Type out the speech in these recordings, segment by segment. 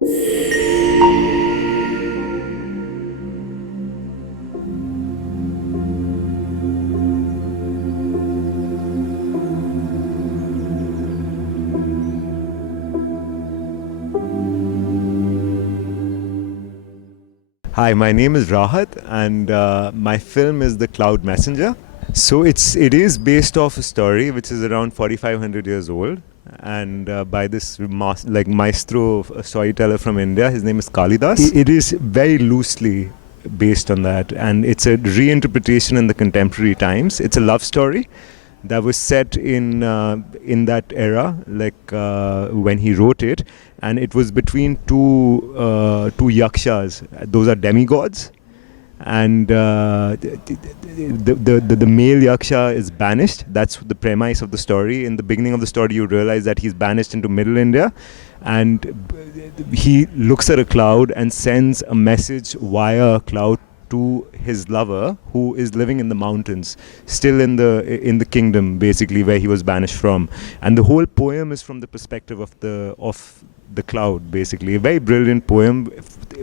Hi, my name is Rahat, and my film is The Cloud Messenger. So it is based off a story which is around 4,500 years old, and by this maestro storyteller from India. His name is Kalidas. It is very loosely based on that, and it's a reinterpretation in the contemporary times. It's a love story that was set in that era, when he wrote it, and it was between two yakshas. Those are demigods, and the male yaksha is banished. That's the premise of the story. In the beginning of the story, you realize that he's banished into Middle India, and he looks at a cloud and sends a message via a cloud to his lover, who is living in the mountains, still in the kingdom, basically, where he was banished from. And the whole poem is from the perspective of the cloud, basically. A very brilliant poem.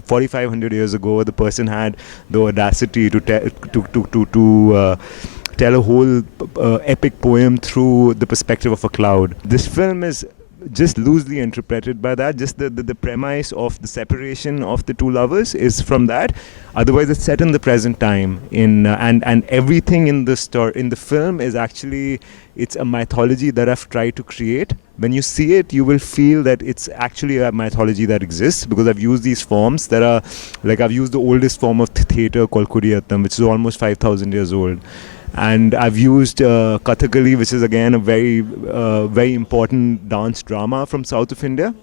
4,500 years ago, the person had the audacity to tell a whole epic poem through the perspective of a cloud. This film is just loosely interpreted by that. Just the premise of the separation of the two lovers is from that. Otherwise, it's set in the present time. And everything in the film is actually, it's a mythology that I've tried to create. When you see it, you will feel that it's actually a mythology that exists, because I've used these forms that are, I've used the oldest form of theatre called Kuriyattam, which is almost 5,000 years old. And I've used Kathakali, which is again a very important dance drama from south of India.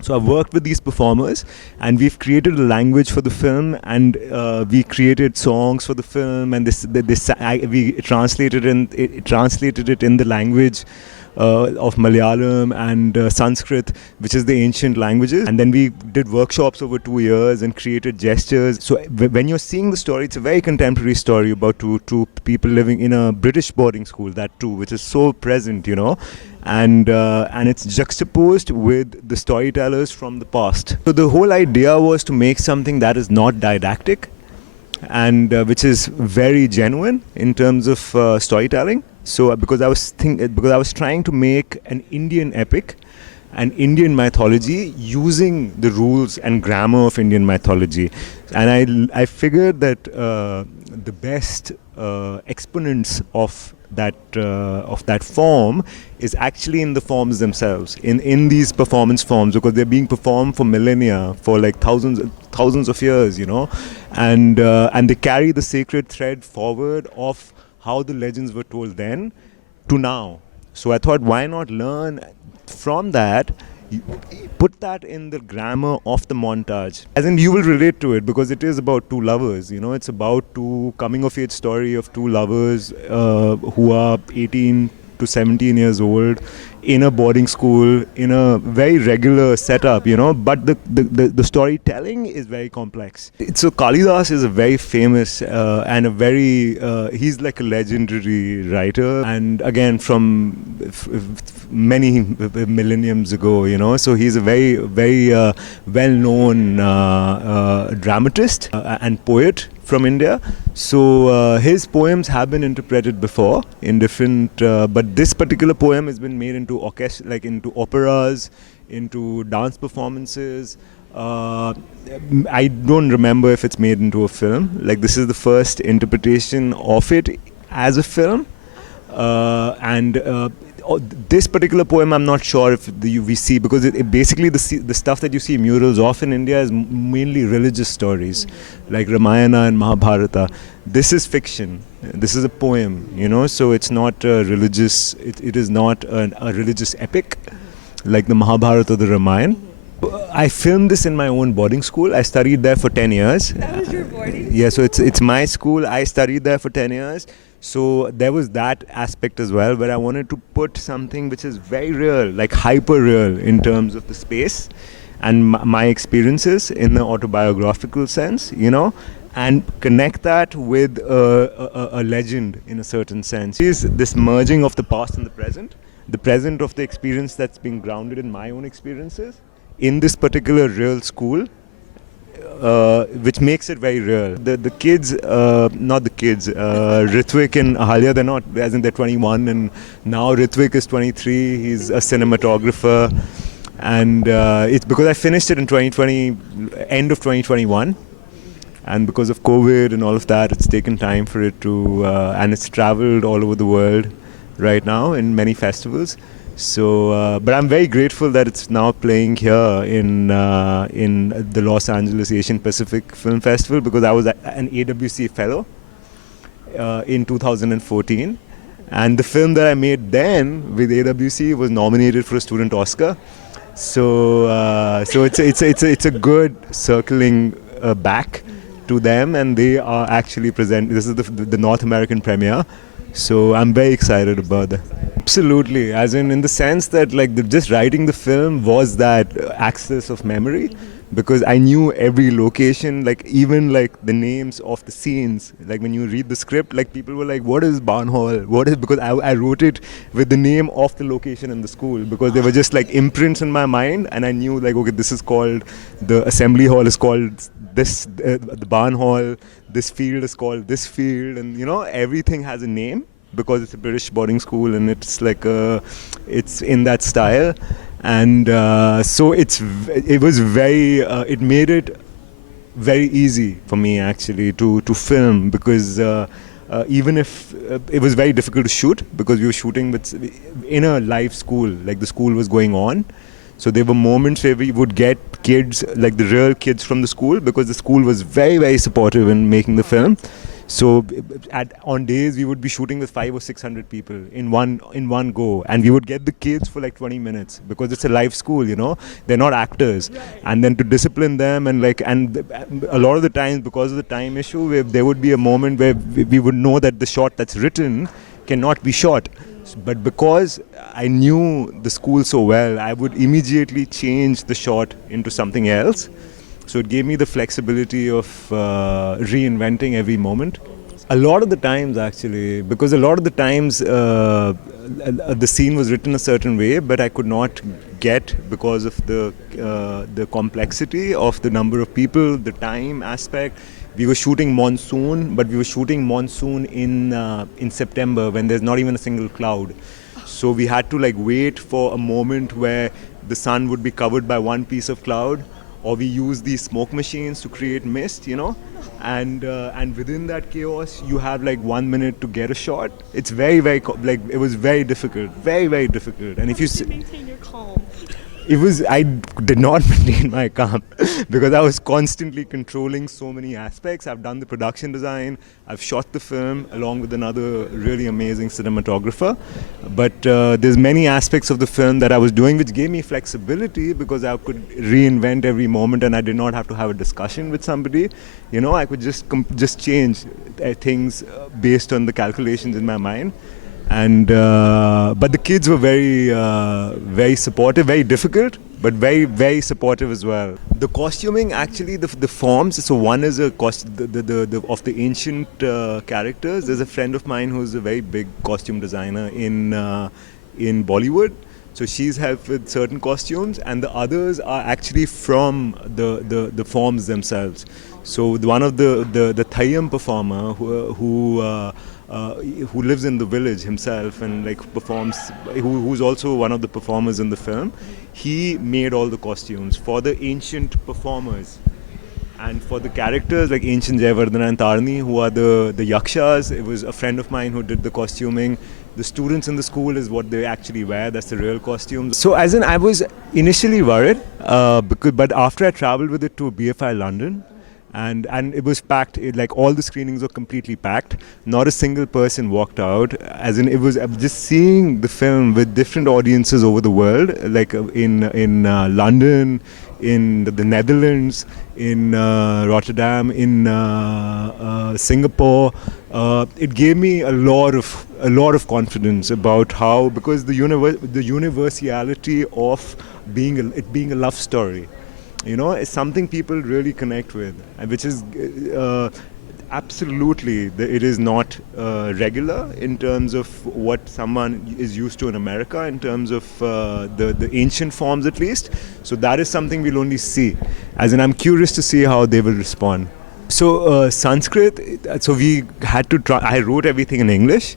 So I've worked with these performers, and we've created a language for the film, and we created songs for the film, and we translated it in the language of Malayalam and Sanskrit, which is the ancient languages. And then we did workshops over 2 years and created gestures. So when you're seeing the story, it's a very contemporary story about two people living in a British boarding school, that too, which is so present, and it's juxtaposed with the storytellers from the past. So the whole idea was to make something that is not didactic, and which is very genuine in terms of storytelling. So because I was trying to make an Indian epic, an Indian mythology, using the rules and grammar of Indian mythology, and I figured that the best exponents of that form is actually in the forms themselves, in these performance forms, because they're being performed for millennia, for thousands of years, and they carry the sacred thread forward of how the legends were told then to now. So I thought, why not learn from that, put that in the grammar of the montage, as in you will relate to it, because it is about two lovers. It's about two coming of age story of two lovers who are 18 to 17 years old in a boarding school, in a very regular setup, but the storytelling is very complex. So Kalidas is a very famous and a very he's like a legendary writer, and again from many millenniums ago, so he's a very well-known dramatist and poet from India. So his poems have been interpreted before in different, but this particular poem has been made into into operas, into dance performances. I don't remember if it's made into a film. This is the first interpretation of it as a film, this particular poem, I'm not sure if we see, because it basically the stuff that you see murals of in India is mainly religious stories, like Ramayana and Mahabharata. This is fiction. This is a poem, so it's not religious. It is not a religious epic like the Mahabharata or the Ramayana. I filmed this in my own boarding school. I studied there for 10 years. That was your boarding school? Yeah, so it's my school. I studied there for 10 years. So there was that aspect as well, where I wanted to put something which is very real, like hyper real in terms of the space and my experiences in the autobiographical sense, and connect that with a legend in a certain sense. Is this merging of the past and the present of the experience that's being grounded in my own experiences in this particular real school, which makes it very real. The kids, not the kids, Ritwik and Ahalya, they're not, as in they're 21, and now Ritwik is 23. He's a cinematographer, and it's because I finished it in 2020, end of 2021. And because of COVID and all of that, it's taken time for it to, and it's traveled all over the world right now in many festivals. So, but I'm very grateful that it's now playing here in the Los Angeles Asian Pacific Film Festival, because I was an AWC fellow in 2014, and the film that I made then with AWC was nominated for a student Oscar. So, so it's a good circling back to them, and they are actually present. This is the North American premiere, so I'm very excited about that. Absolutely, as in the sense that like just writing the film was that access of memory, because I knew every location, like even like the names of the scenes. Like when you read the script, like people were like, "What is Barn Hall? What is?" Because I wrote it with the name of the location in the school, because they were just like imprints in my mind, and I knew like, okay, this is called, the assembly hall is called this, the Barn Hall. This field is called this field, and you know everything has a name, because it's a British boarding school, and it's like it's in that style, and so it was very it made it very easy for me actually to film, because even if it was very difficult to shoot, because we were shooting in a live school, like the school was going on. So there were moments where we would get kids, like the real kids from the school, because the school was very, very supportive in making the film. So on days we would be shooting with 500 or 600 people in one go, and we would get the kids for like 20 minutes, because it's a live school, you know, they're not actors, and then to discipline them, and a lot of the times, because of the time issue, there would be a moment where we would know that the shot that's written cannot be shot. But because I knew the school so well, I would immediately change the shot into something else. So it gave me the flexibility of reinventing every moment. A lot of the times actually, because a lot of the times the scene was written a certain way, but I could not get, because of the complexity of the number of people, the time aspect. We were shooting monsoon, but we were shooting monsoon in September, when there's not even a single cloud. So we had to like wait for a moment where the sun would be covered by one piece of cloud, or we use these smoke machines to create mist, you know, and within that chaos you have like 1 minute to get a shot. It's very, very like it was very difficult, very, very difficult. And if you maintain your calm. I did not maintain my calm, because I was constantly controlling so many aspects. I've done the production design, I've shot the film along with another really amazing cinematographer, but there's many aspects of the film that I was doing which gave me flexibility, because I could reinvent every moment, and I did not have to have a discussion with somebody. You know, I could just change things based on the calculations in my mind. And but the kids were very, very supportive, very difficult, but very, very supportive as well. The costuming, actually, the forms. So one is of the ancient characters. There's a friend of mine who's a very big costume designer in Bollywood. So she's helped with certain costumes, and the others are actually from the forms themselves. So one of the Thayyam performer who lives in the village himself and like performs, who's also one of the performers in the film, he made all the costumes for the ancient performers. And for the characters like ancient Jaivardhana and Tarini, who are the yakshas, it was a friend of mine who did the costuming. The students in the school is what they actually wear, that's the real costumes. So as in, I was initially worried, but after I traveled with it to BFI London, and it was packed, like all the screenings were completely packed. Not a single person walked out. As in, it was just seeing the film with different audiences over the world, like in London, in the Netherlands, in Rotterdam, in Singapore. It gave me a lot of confidence about how, because the universality of it being a love story, you know, is something people really connect with, which is Absolutely, it is not regular in terms of what someone is used to in America, in terms of the ancient forms at least. So that is something we'll only see. As in, I'm curious to see how they will respond. So Sanskrit. So we had to. I wrote everything in English,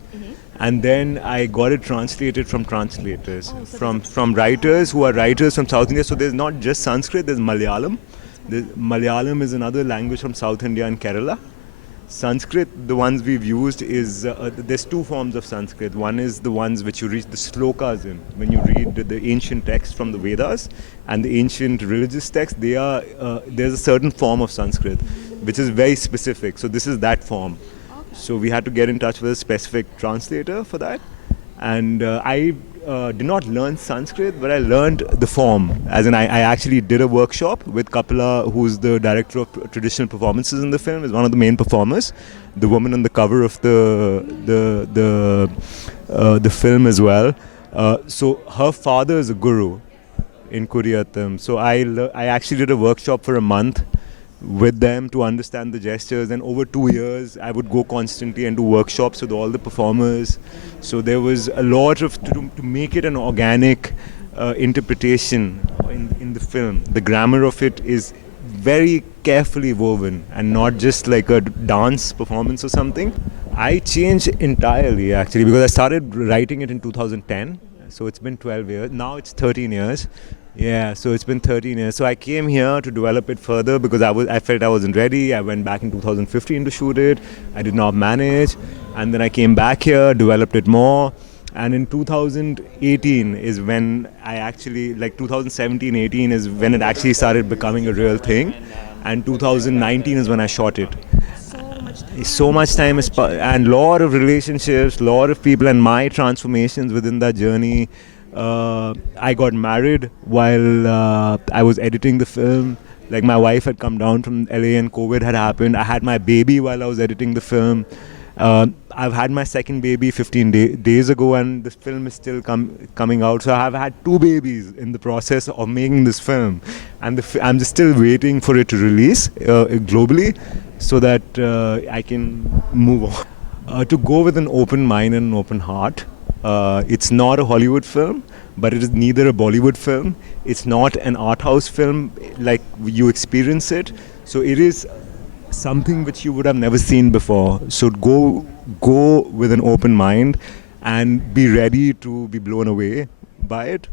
and then I got it translated from translators, from writers who are writers from South India. So there's not just Sanskrit. There's Malayalam. Malayalam is another language from South India and Kerala. Sanskrit, the ones we've used is, there's two forms of Sanskrit. One is the ones which you read the slokas in. When you read the ancient texts from the Vedas and the ancient religious texts, there's a certain form of Sanskrit which is very specific. So this is that form. So we had to get in touch with a specific translator for that. And I did not learn Sanskrit, but I learned the form. As in, I actually did a workshop with Kapila, who's the director of traditional performances in the film, is one of the main performers, the woman on the cover of the film as well. So her father is a guru in Kuriyatam. So I actually did a workshop for a month with them to understand the gestures, and over 2 years I would go constantly and do workshops with all the performers. So there was a lot of to make it an organic interpretation in the film. The grammar of it is very carefully woven and not just like a dance performance or something. I changed entirely actually, because I started writing it in 2010. So it's been 12 years. Now it's 13 years. Yeah, so it's been 13 years. So I came here to develop it further because I felt I wasn't ready. I went back in 2015 to shoot it. I did not manage. And then I came back here, developed it more. And in 2018 is when I actually, like 2017-18 is when it actually started becoming a real thing. And 2019 is when I shot it. So much time is and lot of relationships, lot of people, and my transformations within that journey. I got married while I was editing the film. Like my wife had come down from LA and COVID had happened. I had my baby while I was editing the film. I've had my second baby 15 days ago, and this film is still coming out. So I've had 2 babies in the process of making this film, and I'm just still waiting for it to release globally, so that I can move on. To go with an open mind and an open heart. It's not a Hollywood film, but it is neither a Bollywood film. It's not an art house film like you experience it. So it is something which you would have never seen before. So go with an open mind and be ready to be blown away by it.